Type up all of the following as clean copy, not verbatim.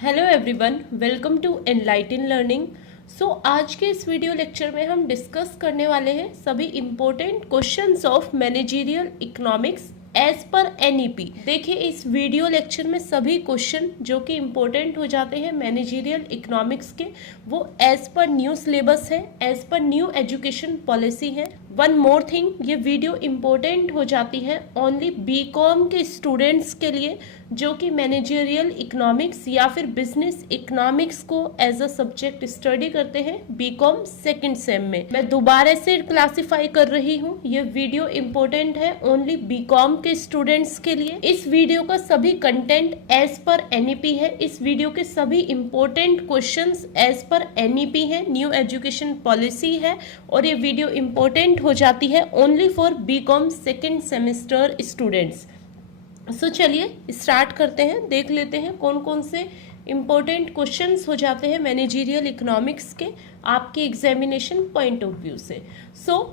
Hello everyone, welcome to Enlighten Learning. आज के इस वीडियो लेक्चर में हम डिस्कस करने वाले हैं सभी important questions of managerial economics as per NEP. देखिए, इस वीडियो लेक्चर में सभी क्वेश्चन जो कि इम्पोर्टेंट हो जाते हैं मैनेजरियल इकोनॉमिक्स के, वो एज पर न्यू सिलेबस है, as per new education policy है। वन मोर थिंग, ये वीडियो इम्पोर्टेंट हो जाती है ओनली बीकॉम के स्टूडेंट्स के लिए जो कि मैनेजरियल इकोनॉमिक्स या फिर बिजनेस इकोनॉमिक्स को एज अ सब्जेक्ट स्टडी करते हैं बीकॉम सेकंड सेम में। मैं दोबारा से क्लासिफाई कर रही हूँ, ये वीडियो इम्पोर्टेंट है ओनली बीकॉम के स्टूडेंट्स के लिए। इस वीडियो का सभी कंटेंट एज पर एनईपी है। इस वीडियो के सभी important questions as per NEP है, न्यू एजुकेशन पॉलिसी है, और ये वीडियो इम्पोर्टेंट हो जाती है only for BCom second semester students. चलिए स्टार्ट करते हैं, देख लेते हैं कौन कौन से इम्पोर्टेंट क्वेश्चंस हो जाते हैं मैनेजरियल इकोनॉमिक्स के आपके एग्जामिनेशन पॉइंट ऑफ व्यू से।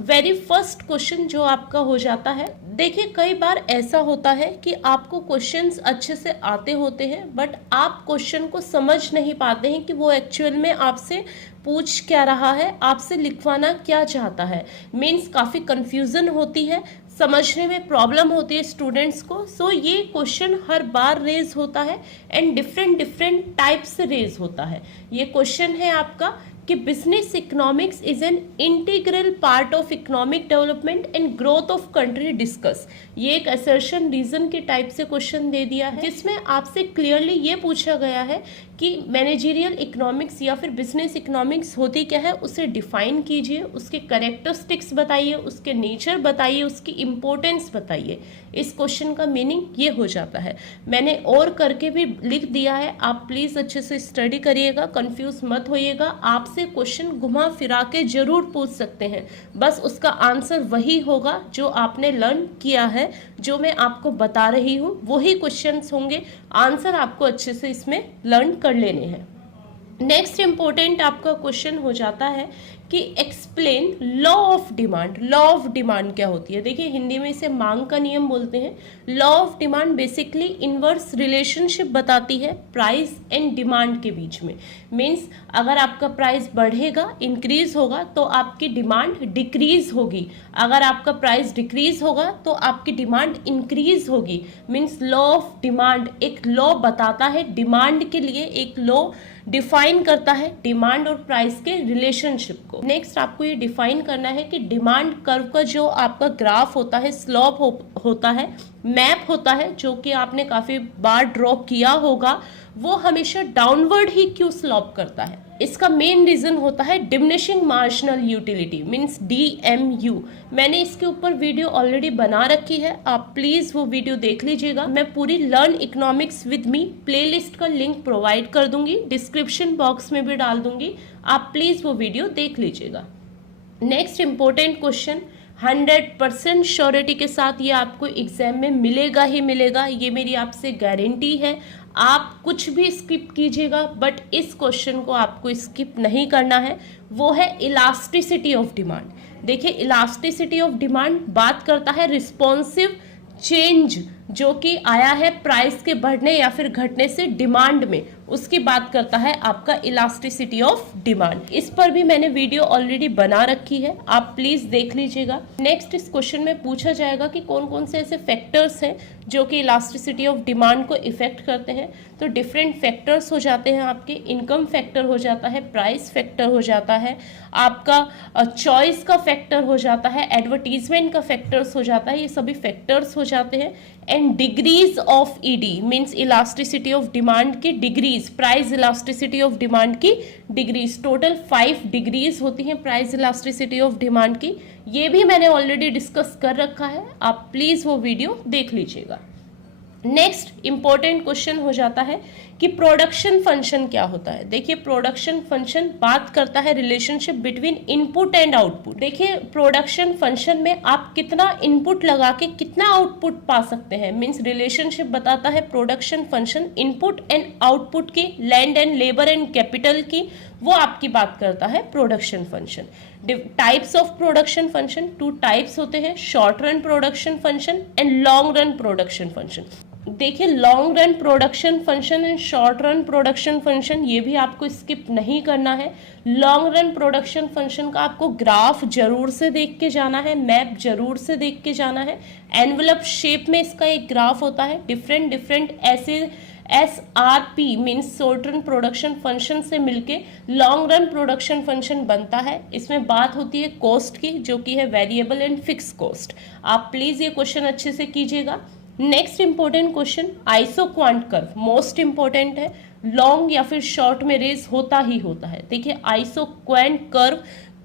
वेरी फर्स्ट क्वेश्चन जो आपका हो जाता है, देखिए कई बार ऐसा होता है कि आपको क्वेश्चंस अच्छे से आते होते हैं बट आप क्वेश्चन को समझ नहीं पाते हैं कि वो एक्चुअल में आपसे पूछ क्या रहा है, आपसे लिखवाना क्या चाहता है। मीन्स काफ़ी कंफ्यूजन होती है, समझने में प्रॉब्लम होती है स्टूडेंट्स को। ये क्वेश्चन हर बार रेज होता है एंड डिफरेंट टाइप से रेज होता है। ये क्वेश्चन है आपका कि business economics is an integral part of economic development and growth of country discuss. ये एक असर्शन रीजन के टाइप से क्वेश्चन दे दिया है जिसमें आपसे क्लियरली ये पूछा गया है कि मैनेजरियल इकोनॉमिक्स या फिर बिजनेस इकोनॉमिक्स होती क्या है, उसे डिफाइन कीजिए, उसके कैरेक्टरिस्टिक्स बताइए, उसके नेचर बताइए, उसकी इम्पोर्टेंस बताइए। इस क्वेश्चन का मीनिंग ये हो जाता है। मैंने और करके भी लिख दिया है, आप प्लीज़ अच्छे से स्टडी करिएगा, कंफ्यूज मत होइएगा। आपसे क्वेश्चन घुमा फिरा के जरूर पूछ सकते हैं, बस उसका आंसर वही होगा जो आपने लर्न किया है, जो मैं आपको बता रही हूँ वही क्वेश्चंस होंगे। आंसर आपको अच्छे से इसमें लर्न कर लेने हैं। नेक्स्ट इंपॉर्टेंट आपका क्वेश्चन हो जाता है कि explain law of demand. Law of demand क्या होती है? देखिए, हिंदी में इसे मांग का नियम बोलते हैं। Law of demand basically inverse relationship बताती है प्राइस एंड डिमांड के बीच में। मीन्स अगर आपका प्राइस बढ़ेगा, इंक्रीज होगा, तो आपकी डिमांड डिक्रीज होगी। अगर आपका प्राइस डिक्रीज होगा तो आपकी डिमांड इंक्रीज होगी। मीन्स लॉ ऑफ डिमांड एक लॉ बताता है, डिमांड के लिए एक लॉ डिफाइन करता है डिमांड और प्राइस के रिलेशनशिप को। नेक्स्ट आपको ये डिफाइन करना है कि डिमांड कर्व का जो आपका ग्राफ होता है, स्लोप होता है, मैप होता है, जो कि आपने काफी बार ड्रॉ किया होगा, वो हमेशा डाउनवर्ड ही क्यों स्लोप करता है? इसका मेन रीजन होता है diminishing marginal utility, means DMU। मैंने इसके ऊपर वीडियो ऑलरेडी बना रखी है, आप प्लीज वो वीडियो देख लीजिएगा। मैं पूरी learn economics with me playlist का लिंक प्रोवाइड कर दूंगी, डिस्क्रिप्शन बॉक्स में भी डाल दूंगी, आप प्लीज वो वीडियो देख लीजिएगा। नेक्स्ट इंपॉर्टेंट क्वेश्चन 100% श्योरिटी के साथ ये आपको एग्जाम में मिलेगा ही मिलेगा, ये मेरी आपसे गारंटी है। आप कुछ भी स्किप कीजिएगा बट इस क्वेश्चन को आपको स्किप नहीं करना है, वो है इलास्टिसिटी ऑफ डिमांड। देखिए, इलास्टिसिटी ऑफ डिमांड बात करता है रिस्पॉन्सिव चेंज जो कि आया है प्राइस के बढ़ने या फिर घटने से डिमांड में, उसकी बात करता है आपका इलास्टिसिटी ऑफ डिमांड। इस पर भी मैंने वीडियो ऑलरेडी बना रखी है, आप प्लीज देख लीजिएगा। नेक्स्ट इस क्वेश्चन में पूछा जाएगा कि कौन कौन से ऐसे फैक्टर्स हैं जो कि इलास्टिसिटी ऑफ डिमांड को इफेक्ट करते हैं। तो डिफरेंट फैक्टर्स हो जाते हैं आपके, इनकम फैक्टर हो जाता है, प्राइस फैक्टर हो जाता है, आपका चॉइस का फैक्टर हो जाता है, एडवर्टीजमेंट का फैक्टर्स हो जाता है, ये सभी फैक्टर्स हो जाते हैं। And degrees of ED means elasticity of demand की degrees, price elasticity of demand की डिग्रीज। टोटल 5 डिग्रीज होती हैं प्राइस इलास्टिसिटी ऑफ डिमांड की, ये भी मैंने ऑलरेडी डिस्कस कर रखा है, आप प्लीज वो वीडियो देख लीजिएगा। नेक्स्ट इंपॉर्टेंट क्वेश्चन हो जाता है कि प्रोडक्शन फंक्शन क्या होता है। देखिए, प्रोडक्शन फंक्शन बात करता है relationship between input and output. देखिए, प्रोडक्शन फंक्शन में आप कितना इनपुट लगा के कितना आउटपुट पा सकते हैं, मींस रिलेशनशिप बताता है production function input and output की, land and labour and capital की, वो आपकी बात करता है production function. Types of production function 2 types होते हैं, short run production function and long run production function. देखिए long run production function and short run production function, ये भी आपको स्किप नहीं करना है। लॉन्ग रन प्रोडक्शन फंक्शन का आपको ग्राफ जरूर से देख के जाना है, मैप जरूर से देख के जाना है। एनवलप शेप में इसका एक ग्राफ होता है। डिफरेंट ऐसे SRP means short run production function से मिलके लॉन्ग रन प्रोडक्शन फंक्शन बनता है। इसमें बात होती है कॉस्ट की, जो कि है वेरिएबल एंड फिक्स कॉस्ट। आप प्लीज ये क्वेश्चन अच्छे से कीजिएगा। Next important question, iso quant curve most important है। लॉन्ग या फिर शॉर्ट में रेस होता ही होता है। देखिए आइसो क्वांट कर्व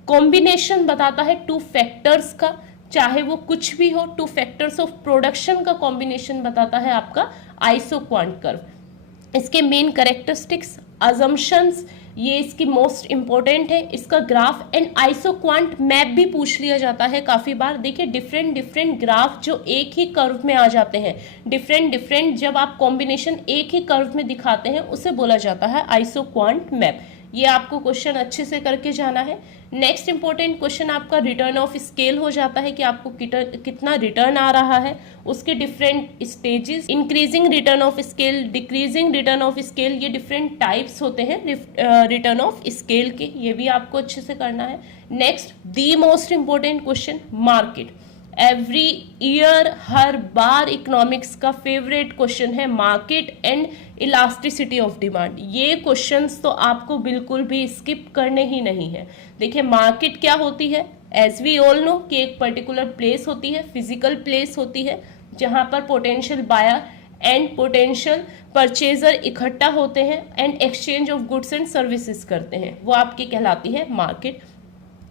कॉम्बिनेशन बताता है टू फैक्टर्स का, चाहे वो कुछ भी हो, टू फैक्टर्स ऑफ प्रोडक्शन का कॉम्बिनेशन बताता है आपका आइसो क्वांट कर्व। इसके मेन कैरेक्टरिस्टिक्स, अजम्पशंस, ये इसकी मोस्ट इंपॉर्टेंट है। इसका graph and iso quant map भी पूछ लिया जाता है काफी बार। देखिए डिफरेंट ग्राफ जो एक ही कर्व में आ जाते हैं, डिफरेंट जब आप कॉम्बिनेशन एक ही कर्व में दिखाते हैं उसे बोला जाता है आइसो क्वांट मैप। ये आपको क्वेश्चन अच्छे से करके जाना है। नेक्स्ट इंपॉर्टेंट क्वेश्चन आपका रिटर्न ऑफ स्केल हो जाता है कि आपको कितना रिटर्न आ रहा है, उसके different stages, increasing return of scale, decreasing return of scale, ये डिफरेंट टाइप्स होते हैं रिटर्न ऑफ स्केल के, ये भी आपको अच्छे से करना है। Next the most important question, market. Every year her bar economics का फेवरेट क्वेश्चन है market and elasticity of demand. ये क्वेश्चंस तो आपको बिल्कुल भी स्किप करने ही नहीं है। देखिए मार्केट क्या होती है, एज वी ऑल नो कि एक पर्टिकुलर प्लेस होती है, फिजिकल प्लेस होती है, जहां पर potential buyer and potential purchaser इकट्ठा होते हैं and exchange of goods and services करते हैं, वो आपकी कहलाती है market.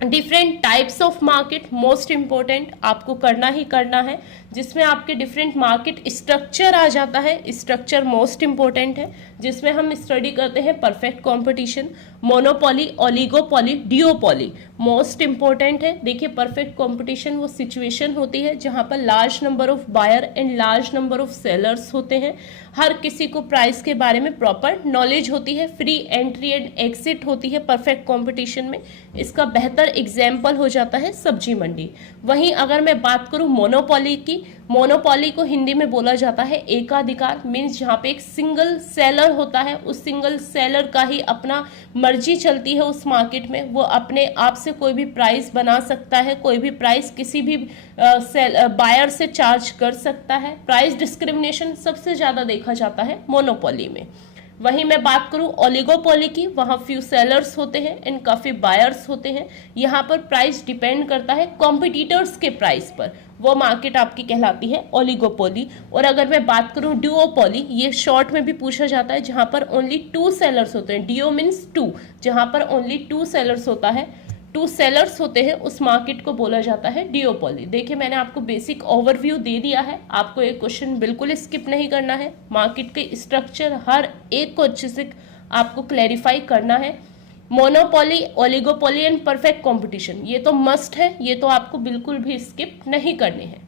Different types of market most important आपको करना ही करना है, जिसमें आपके डिफरेंट मार्केट स्ट्रक्चर आ जाता है। स्ट्रक्चर मोस्ट इंपॉर्टेंट है, जिसमें हम स्टडी करते हैं perfect competition, monopoly, oligopoly, डिओपोली, most important है। देखिए परफेक्ट कंपटीशन वो सिचुएशन होती है जहां पर large number of buyer and large number of sellers होते हैं, हर किसी को प्राइस के बारे में प्रॉपर नॉलेज होती है, फ्री एंट्री एंड एग्जिट होती है परफेक्ट कंपटीशन में। इसका बेहतर एग्जाम्पल हो जाता है सब्जी मंडी। वहीं अगर मैं बात करूं मोनोपोली की, मोनोपोली को हिंदी में बोला जाता है एकाधिकार, मीन्स जहाँ पे एक सिंगल सेलर होता है, उस सिंगल सेलर का ही अपना मर्जी चलती है उस मार्केट में, वो अपने आप से कोई भी प्राइस बना सकता है, कोई भी प्राइस किसी भी बायर से चार्ज कर सकता है। प्राइस डिस्क्रिमिनेशन सबसे ज्यादा देखा जाता है मोनोपोली में। वहीं मैं बात करूं ओलिगोपोली की, वहां फ्यू सेलर्स होते हैं एंड काफी बायर्स होते हैं। यहाँ पर प्राइस डिपेंड करता है कॉम्पिटिटर्स के प्राइस पर, वो मार्केट आपकी कहलाती है ओलिगोपोली। और अगर मैं बात करूं डुओपोली, ये शॉर्ट में भी पूछा जाता है, जहां पर ओनली 2 सेलर्स होते हैं। डिओ मीन्स 2, जहां पर ओनली 2 सेलर्स होता है, 2 सेलर्स होते हैं, उस मार्केट को बोला जाता है डिओपोली। देखिए मैंने आपको बेसिक ओवरव्यू दे दिया है, आपको एक क्वेश्चन बिल्कुल स्किप नहीं करना है। मार्केट के स्ट्रक्चर हर एक को अच्छे से आपको क्लैरिफाई करना है। Monopoly, oligopoly and perfect competition, ये तो मस्ट है, ये तो आपको बिल्कुल भी स्किप नहीं करने हैं।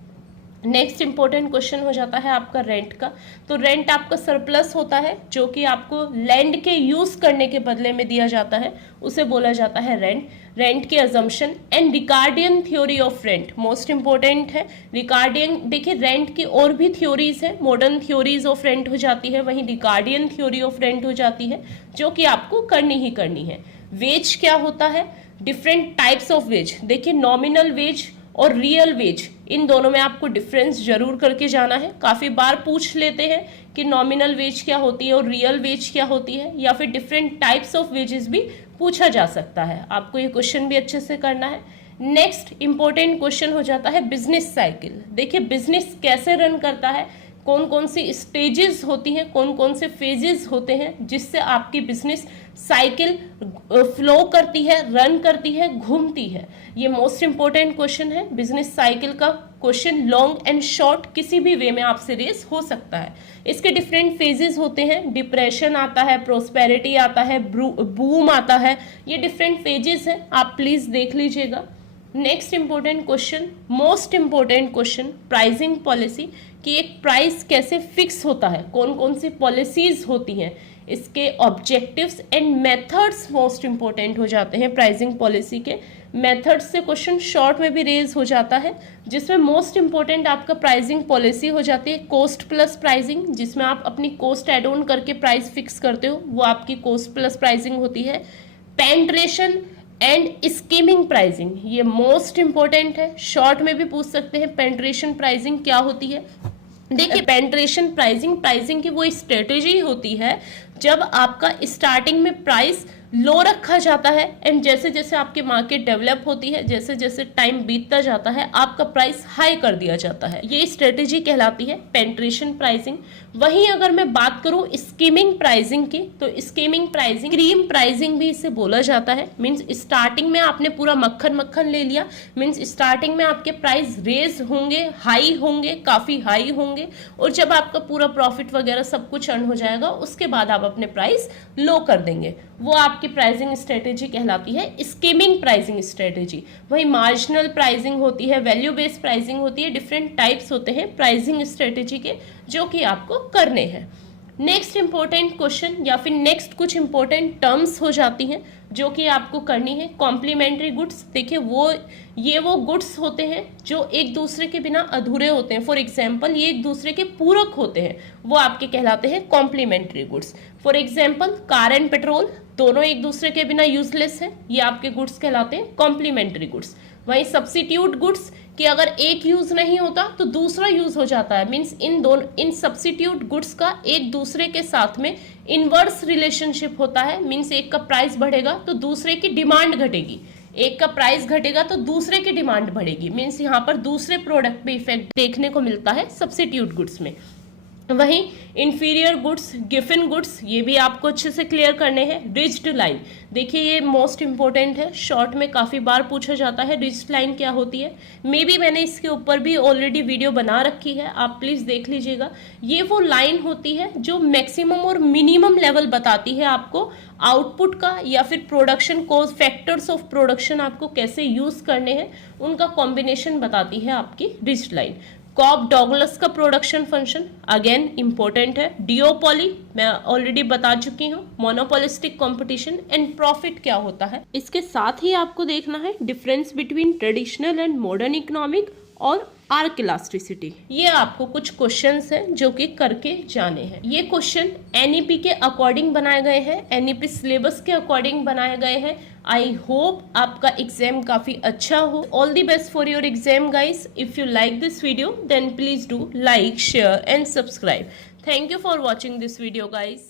नेक्स्ट इंपॉर्टेंट क्वेश्चन हो जाता है आपका रेंट का। तो रेंट आपका सरप्लस होता है, जो कि आपको लैंड के यूज करने के बदले में दिया जाता है, उसे बोला जाता है रेंट। रेंट के assumption and Ricardian theory of rent most important है। रिकार्डियन, देखिए रेंट की और भी थ्योरीज है, मॉडर्न थ्योरीज ऑफ रेंट हो जाती है, वहीं रिकार्डियन थ्योरी ऑफ रेंट हो जाती है, जो कि आपको करनी ही करनी है। वेज क्या होता है, डिफरेंट टाइप्स ऑफ वेज। देखिए नॉमिनल वेज और रियल वेज, इन दोनों में आपको डिफरेंस जरूर करके जाना है। काफी बार पूछ लेते हैं कि नॉमिनल वेज क्या होती है और रियल वेज क्या होती है, या फिर डिफरेंट टाइप्स ऑफ वेजेस भी पूछा जा सकता है। आपको ये क्वेश्चन भी अच्छे से करना है। नेक्स्ट इंपॉर्टेंट क्वेश्चन हो जाता है बिजनेस साइकिल। देखिए बिजनेस कैसे रन करता है, कौन कौन सी स्टेजेस होती हैं, कौन कौन से फेजेस होते हैं, जिससे आपकी बिजनेस साइकिल फ्लो करती है, रन करती है, घूमती है। ये मोस्ट इंपॉर्टेंट क्वेश्चन है। बिजनेस साइकिल का क्वेश्चन लॉन्ग एंड शॉर्ट किसी भी वे में आपसे रेस हो सकता है। इसके डिफरेंट फेजेस होते हैं, डिप्रेशन आता है, प्रोस्पेरिटी आता है, बूम आता है, ये डिफरेंट फेजेस हैं, आप प्लीज देख लीजिएगा। Next important question, most important question, pricing policy, कि एक प्राइस कैसे फिक्स होता है, कौन कौन सी पॉलिसीज होती हैं। इसके objectives and methods most important हो जाते हैं। प्राइसिंग पॉलिसी के मेथड्स से क्वेश्चन शॉर्ट में भी रेज हो जाता है, जिसमें मोस्ट इंपॉर्टेंट आपका प्राइसिंग पॉलिसी हो जाती है कॉस्ट प्लस प्राइसिंग, जिसमें आप अपनी कॉस्ट एड ऑन करके प्राइस फिक्स करते हो, वो आपकी कॉस्ट प्लस प्राइसिंग होती है। पेनिट्रेशन एंड स्कीमिंग प्राइसिंग, ये मोस्ट इंपॉर्टेंट है, शॉर्ट में भी पूछ सकते हैं पेनिट्रेशन प्राइसिंग क्या होती है। देखिए, पेनिट्रेशन प्राइसिंग की वो स्ट्रेटेजी होती है जब आपका स्टार्टिंग में प्राइस लो रखा जाता है एंड जैसे जैसे आपकी मार्केट डेवलप होती है, जैसे जैसे टाइम बीतता जाता है, आपका प्राइस हाई कर दिया जाता है। ये स्ट्रेटेजी कहलाती है पेनिट्रेशन प्राइसिंग। वहीं अगर मैं बात करूं स्कीमिंग प्राइसिंग की, तो स्कीमिंग प्राइसिंग, क्रीम प्राइसिंग भी इसे बोला जाता है। मींस स्टार्टिंग में आपने पूरा मक्खन मक्खन ले लिया, मींस स्टार्टिंग में आपके प्राइस रेज होंगे, हाई होंगे, काफी हाई होंगे, और जब आपका पूरा प्रॉफिट वगैरह सब कुछ अर्न हो जाएगा, उसके बाद आप अपने प्राइस लो कर देंगे, वो आपकी प्राइसिंग स्ट्रेटेजी कहलाती है स्कीमिंग प्राइसिंग स्ट्रेटेजी। वही मार्जिनल प्राइसिंग होती है, वैल्यू बेस्ड प्राइसिंग होती है, डिफरेंट टाइप्स होते हैं प्राइसिंग स्ट्रेटेजी के, जो कि आपको करने हैं। नेक्स्ट इंपॉर्टेंट क्वेश्चन या फिर नेक्स्ट कुछ इंपॉर्टेंट टर्म्स हो जाती हैं जो कि आपको करनी है। कॉम्प्लीमेंट्री गुड्स, देखिए वो गुड्स होते हैं जो एक दूसरे के बिना अधूरे होते हैं। फॉर एग्जाम्पल, ये एक दूसरे के पूरक होते हैं, वो आपके कहलाते हैं complementary goods. For example, car and petrol दोनों एक दूसरे के बिना यूजलेस है, ये आपके गुड्स कहलाते हैं कॉम्प्लीमेंट्री गुड्स। वहीं सब्स्टिट्यूट गुड्स, कि अगर एक यूज नहीं होता तो दूसरा यूज हो जाता है, मींस इन सब्स्टिट्यूट गुड्स का एक दूसरे के साथ में इनवर्स रिलेशनशिप होता है। मींस एक का प्राइस बढ़ेगा तो दूसरे की डिमांड घटेगी, एक का प्राइस घटेगा तो दूसरे की डिमांड बढ़ेगी। मींस यहाँ पर दूसरे प्रोडक्ट पे इफेक्ट देखने को मिलता है सब्स्टिट्यूट गुड्स में। वहीं इंफीरियर गुड्स, गिवन गुड्स, ये भी आपको अच्छे से क्लियर करने हैं। रिज्ड लाइन, देखिए ये मोस्ट इंपॉर्टेंट है, शॉर्ट में काफ़ी बार पूछा जाता है रिज्ड लाइन क्या होती है। मे बी मैंने इसके ऊपर भी ऑलरेडी वीडियो बना रखी है, आप प्लीज़ देख लीजिएगा। ये वो लाइन होती है जो मैक्सिमम और मिनिमम लेवल बताती है आपको आउटपुट का, या फिर production cost, factors of production आपको कैसे यूज़ करने हैं, उनका कॉम्बिनेशन बताती है आपकी रिज्ड लाइन। कॉब डॉगलस का प्रोडक्शन फंक्शन अगेन इंपॉर्टेंट है। डिओपोली मैं ऑलरेडी बता चुकी हूँ। मोनोपोलिस्टिक कंपटीशन एंड प्रॉफिट क्या होता है। इसके साथ ही आपको देखना है difference between traditional and modern economic और आर्क इलास्टिसिटी। ये आपको कुछ क्वेश्चंस हैं जो कि करके जाने हैं। ये क्वेश्चन एनईपी के अकॉर्डिंग बनाए गए हैं, एनईपी सिलेबस के अकॉर्डिंग बनाए गए हैं। आई होप आपका एग्जाम काफी अच्छा हो। All the best for your exam guys. If you like this video then please do like, share and subscribe. Thank you for watching this video guys.